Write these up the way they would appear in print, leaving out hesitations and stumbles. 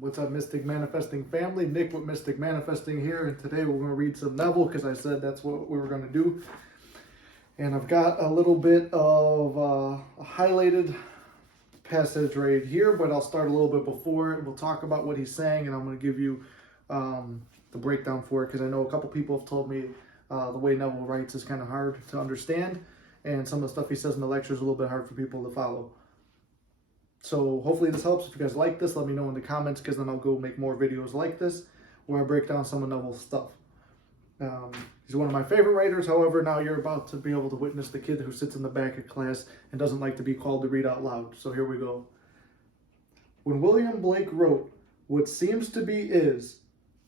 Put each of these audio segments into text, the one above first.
What's up, Mystic Manifesting family? Nick with Mystic Manifesting here, and today we're going to read some Neville because I said that's what we were going to do. And I've got a little bit of a highlighted passage right here, but I'll start a little bit before it. We'll talk about what he's saying, and I'm going to give you the breakdown for it because I know a couple people have told me the way Neville writes is kind of hard to understand, and some of the stuff he says in the lecture is a little bit hard for people to follow. So hopefully this helps. If you guys like this, let me know in the comments because then I'll go make more videos like this where I break down some of Neville's stuff. He's one of my favorite writers. However, now you're about to be able to witness the kid who sits in the back of class and doesn't like to be called to read out loud. So here we go. When William Blake wrote, "What seems to be is,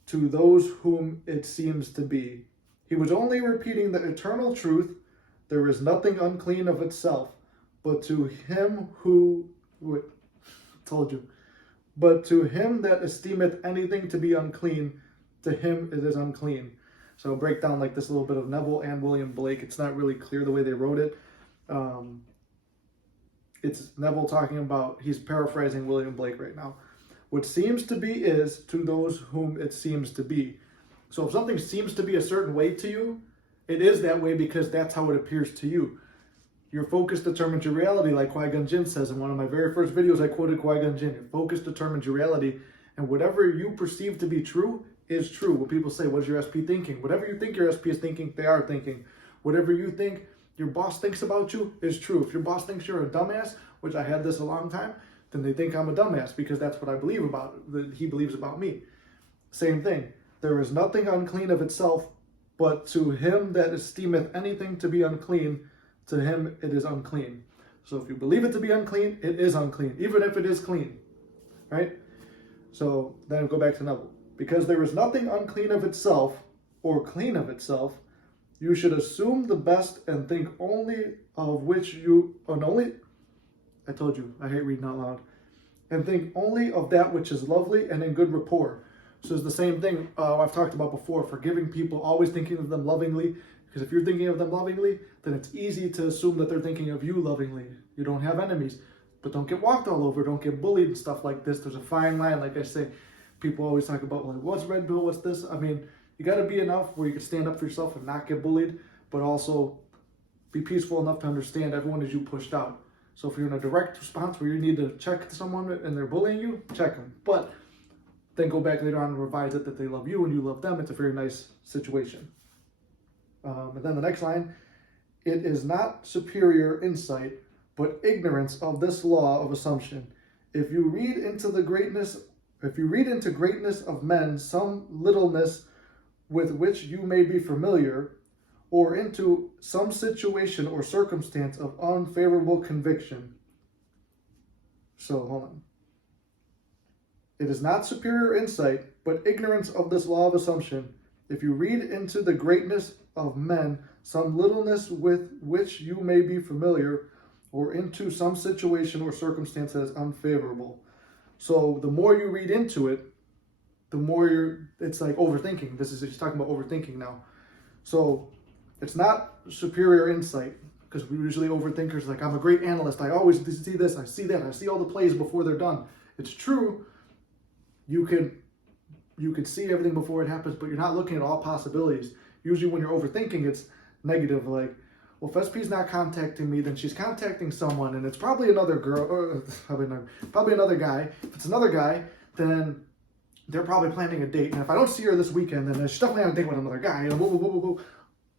to those whom it seems to be," he was only repeating the eternal truth, "There is nothing unclean of itself, but to him who..." Told you. "But to him that esteemeth anything to be unclean, to him it is unclean." So I'll break down like this a little bit of Neville and William Blake. It's not really clear the way they wrote it. It's Neville talking about, he's paraphrasing William Blake right now. "What seems to be is, to those whom it seems to be." So if something seems to be a certain way to you, it is that way because that's how it appears to you. Your focus determines your reality, like Qui-Gon Jinn says in one of my very first videos. I quoted Qui-Gon Jinn. Your focus determines your reality, and whatever you perceive to be true is true. When people say, "What's your SP thinking?" Whatever you think your SP is thinking, they are thinking. Whatever you think your boss thinks about you is true. If your boss thinks you're a dumbass, which I had this a long time, then they think I'm a dumbass because that's what I believe about, that he believes about me. Same thing. There is nothing unclean of itself, but to him that esteemeth anything to be unclean, to him it is unclean. So if you believe it to be unclean, it is unclean, even if it is clean, right? So then go back to Neville. "Because there is nothing unclean of itself, or clean of itself, you should assume the best and think only of which you, I told you, I hate reading out loud, and think only of that which is lovely and in good rapport." So it's the same thing I've talked about before, forgiving people, always thinking of them lovingly. Because if you're thinking of them lovingly, then it's easy to assume that they're thinking of you lovingly. You don't have enemies. But don't get walked all over. Don't get bullied and stuff like this. There's a fine line. Like I say, people always talk about, like, what's red pill, what's this? I mean, you got to be enough where you can stand up for yourself and not get bullied, but also be peaceful enough to understand everyone is you pushed out. So if you're in a direct response where you need to check someone and they're bullying you, check them. But then go back later on and revise it that they love you and you love them. It's a very nice situation. And then the next line, "It is not superior insight, but ignorance of this law of assumption. If you read into greatness of men some littleness with which you may be familiar, or into some situation or circumstance of unfavorable conviction." So hold on. "It is not superior insight, but ignorance of this law of assumption. If you read into the greatness of men some littleness with which you may be familiar, or into some situation or circumstance that is unfavorable." So the more you read into it, the more it's like overthinking. He's talking about overthinking now. So it's not superior insight, because we usually overthinkers like, "I'm a great analyst. I always see this, I see that, I see all the plays before they're done." It's true. You could see everything before it happens, but you're not looking at all possibilities. Usually when you're overthinking, it's negative, like, well, if SP's not contacting me, then she's contacting someone, and it's probably another girl, or probably another guy. If it's another guy, then they're probably planning a date, and if I don't see her this weekend, then she's definitely on a date with another guy. And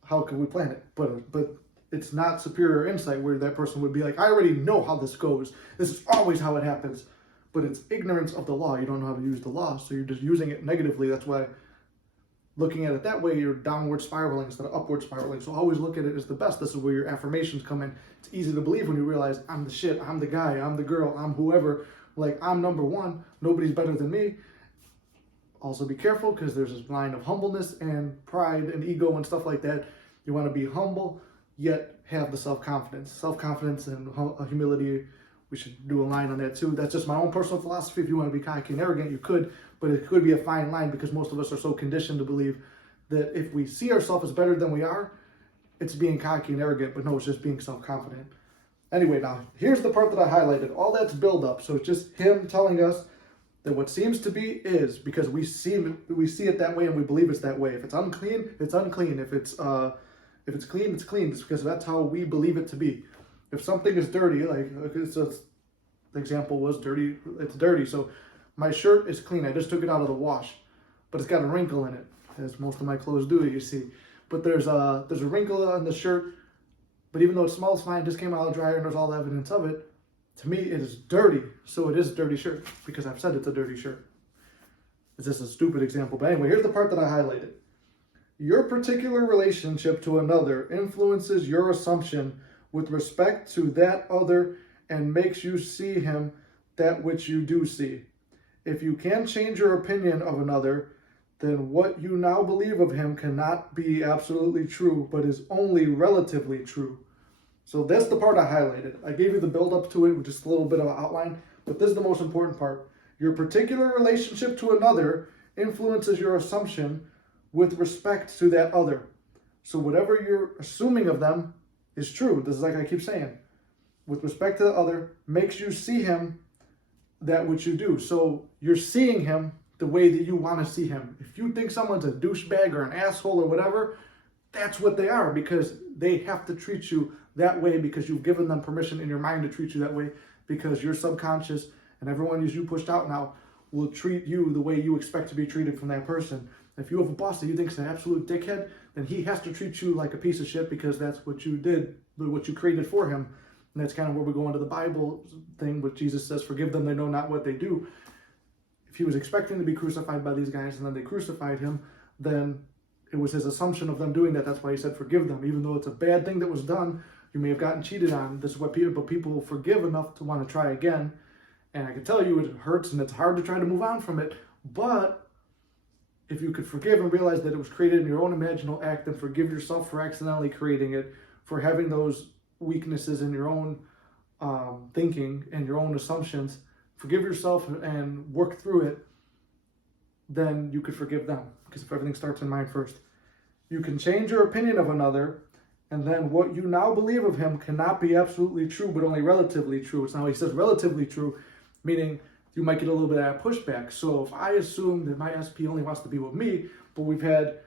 how can we plan it? But it's not superior insight where that person would be like, "I already know how this goes. This is always how it happens." But it's ignorance of the law. You don't know how to use the law, so you're just using it negatively. That's why looking at it that way, you're downward spiraling instead of upward spiraling. So always look at it as the best. This is where your affirmations come in. It's easy to believe when you realize, I'm the shit, I'm the guy, I'm the girl, I'm whoever. Like, I'm number one. Nobody's better than me. Also be careful, because there's this line of humbleness and pride and ego and stuff like that. You want to be humble, yet have the self-confidence. Self-confidence and humility. We should do a line on that too. That's just my own personal philosophy. If you want to be cocky and arrogant, you could, but it could be a fine line because most of us are so conditioned to believe that if we see ourselves as better than we are, it's being cocky and arrogant, but no, it's just being self-confident. Anyway, now, here's the part that I highlighted. All that's build up. So it's just him telling us That what seems to be is, because we see it that way and we believe it's that way. If it's unclean, it's unclean. If it's clean, it's clean. It's because that's how we believe it to be. If something is dirty, like the example was dirty, it's dirty. So my shirt is clean. I just took it out of the wash, but it's got a wrinkle in it, as most of my clothes do, you see. But there's a wrinkle on the shirt. But even though it smells fine, it just came out of the dryer and there's all the evidence of it. To me, it is dirty. So it is a dirty shirt because I've said it's a dirty shirt. It's just a stupid example. But anyway, here's the part that I highlighted. Your particular relationship to another influences your assumption with respect to that other and makes you see him that which you do see. If you can change your opinion of another, then what you now believe of him cannot be absolutely true, but is only relatively true. So that's the part I highlighted. I gave you the build up to it with just a little bit of an outline, but this is the most important part. Your particular relationship to another influences your assumption with respect to that other. So whatever you're assuming of them is true. This is like I keep saying. With respect to the other, makes you see him that which you do. So you're seeing him the way that you want to see him. If you think someone's a douchebag or an asshole or whatever, that's what they are, because they have to treat you that way because you've given them permission in your mind to treat you that way, because your subconscious and everyone who's you pushed out now will treat you the way you expect to be treated from that person. If you have a boss that you think is an absolute dickhead, then he has to treat you like a piece of shit because that's what you did, what you created for him. And that's kind of where we go into the Bible thing, where Jesus says, forgive them, they know not what they do. If he was expecting to be crucified by these guys and then they crucified him, then it was his assumption of them doing that. That's why he said, forgive them. Even though it's a bad thing that was done, you may have gotten cheated on. This is what people forgive enough to want to try again. And I can tell you it hurts and it's hard to try to move on from it. But if you could forgive and realize that it was created in your own imaginal act, then forgive yourself for accidentally creating it, for having those weaknesses in your own thinking and your own assumptions. Forgive yourself and work through it, then you could forgive them. Because if everything starts in mind first. You can change your opinion of another, and then what you now believe of him cannot be absolutely true, but only relatively true. It's now he says relatively true, meaning you might get a little bit of pushback. So if I assume that my SP only wants to be with me, but we've had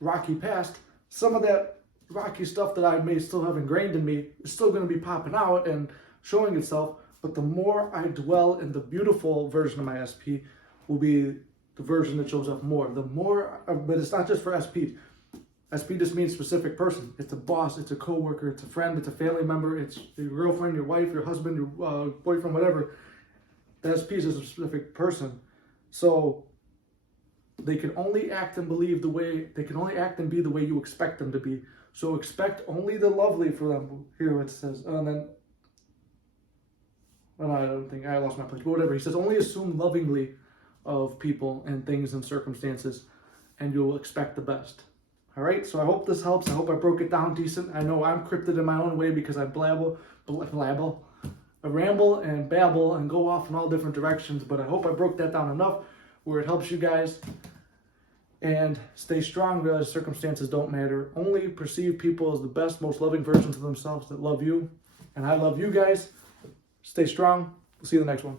rocky past, some of that rocky stuff that I may still have ingrained in me is still going to be popping out and showing itself. But the more I dwell in the beautiful version of my SP will be the version that shows up more. The more, but it's not just for SP. SP just means specific person. It's a boss, it's a coworker, it's a friend, it's a family member, it's your girlfriend, your wife, your husband, your boyfriend, whatever. The SP is a specific person. So they can only act and believe the way, they can only act and be the way you expect them to be. So expect only the lovely for them. Here it says, and then, well, I don't think, I lost my place, but whatever. He says, only assume lovingly of people and things and circumstances, and you'll expect the best. All right, so I hope this helps. I hope I broke it down decent. I know I'm cryptid in my own way because I I ramble and babble and go off in all different directions, but I hope I broke that down enough where it helps you guys. And stay strong, realize circumstances don't matter. Only perceive people as the best, most loving versions of themselves that love you. And I love you guys. Stay strong. We'll see you in the next one.